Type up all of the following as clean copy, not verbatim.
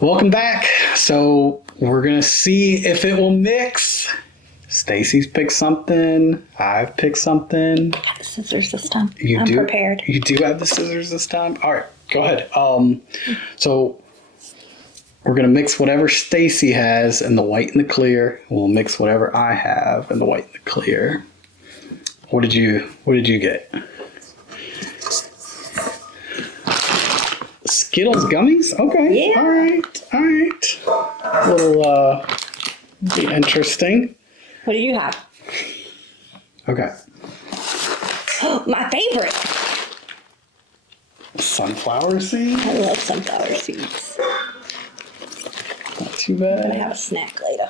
Welcome back. So we're gonna see if it will mix. Stacy's picked something. I've picked something. I have the scissors this time. I'm prepared. You do have the scissors this time? All right, go ahead. So we're gonna mix whatever Stacy has in the white and the clear. We'll mix whatever I have in the white and the clear. What did you get? Skittles gummies? Okay. Yeah. All right. A little be interesting. What do you have? Okay. My favorite. Sunflower seeds? I love sunflower seeds. Not too I'm gonna bad. have a snack later.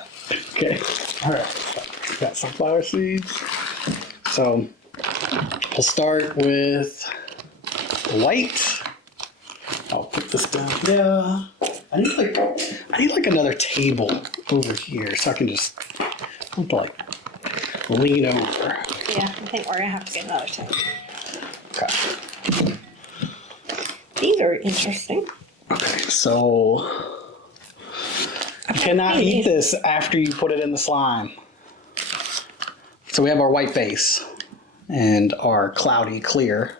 Okay. All right. We got sunflower seeds. So we'll start with white. I'll put this down. Yeah. I need like another table over here so I can just lean over. Yeah, I think we're gonna have to get another table. Okay. These are interesting. Okay. So you cannot eat this after you put it in the slime. So we have our white base and our cloudy clear.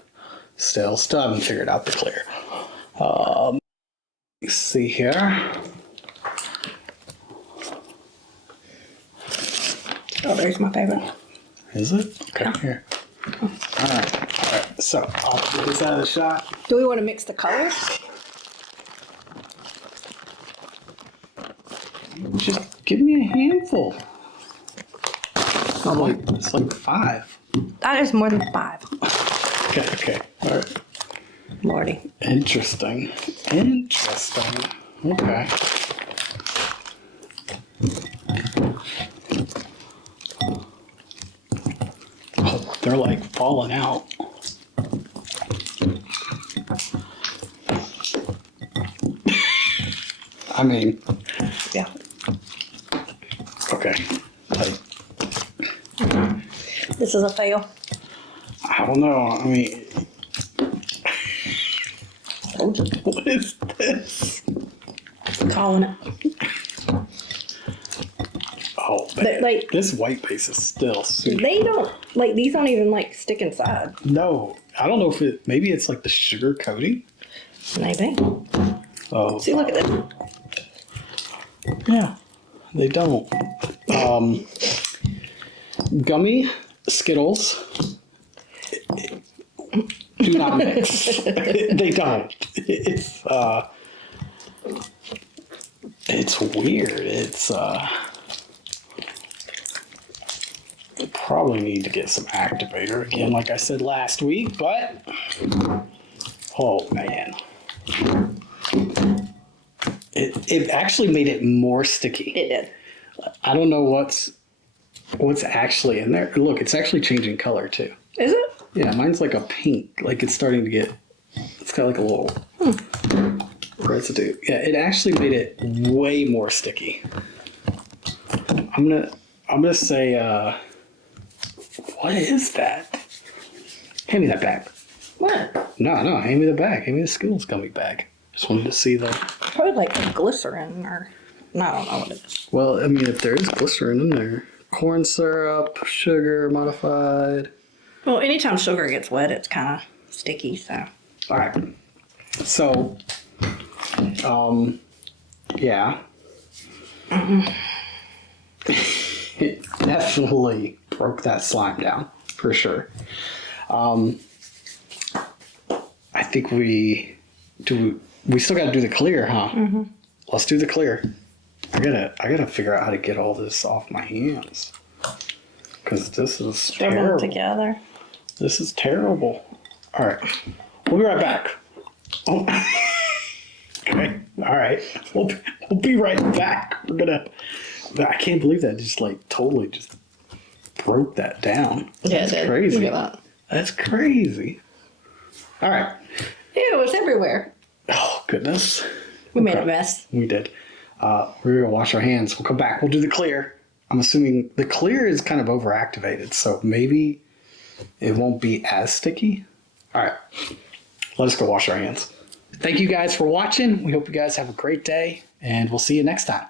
Still haven't figured out the clear. Let's see here. Oh, there's my favorite. Is it? Okay, Yeah. here. All right. So I'll put this out of the shot. Do we want to mix the colors? Just give me a handful. It's like 5. That is more than 5. Okay. All right. Lordy. Interesting. Okay. Oh, they're like falling out. I mean, Yeah. okay. This is a fail. I don't know. I mean, what is this? Calling it. Oh, But, man. like- This white base is still super. They don't, these don't even, stick inside. No, I don't know if maybe it's like the sugar coating. Maybe. Oh, See, look at this. yeah, they don't. Gummy Skittles do not mix. They don't. It's weird. Probably need to get some activator again, like I said last week, but oh man. It actually made it more sticky. It did. I don't know what's actually in there. Look, it's actually changing color too. Is it? Yeah, mine's like a pink. Like it's starting to get. It's got like a little residue. Yeah, it actually made it way more sticky. I'm gonna say. What is that? Hand me that bag. What? No, hand me the bag. Hand me the Skittles gummy bag. Just wanted to see the. Probably like a glycerin or. No, I don't know what it is. Well, I mean, if there is glycerin in there, corn syrup, sugar, modified. Well, anytime sugar gets wet, it's kind of sticky, so. All right. So, yeah. It definitely broke that slime down, for sure. I think we still got to do the clear, huh? Mm-hmm. Let's do the clear. I gotta figure out how to get all this off my hands. Because this is terrible. Together. This is terrible. All right. We'll be right back. Oh. Okay. All right. We'll be right back. I can't believe that just totally just broke that down. Yeah, That's it did. crazy. Look at that. That's crazy. All right. Ew, it's everywhere. Oh, goodness. We made a mess. We did. We're going to wash our hands. We'll come back. We'll do the clear. I'm assuming the clear is kind of overactivated, so maybe it won't be as sticky. All right. Let us go wash our hands. Thank you guys for watching. We hope you guys have a great day. and we'll see you next time.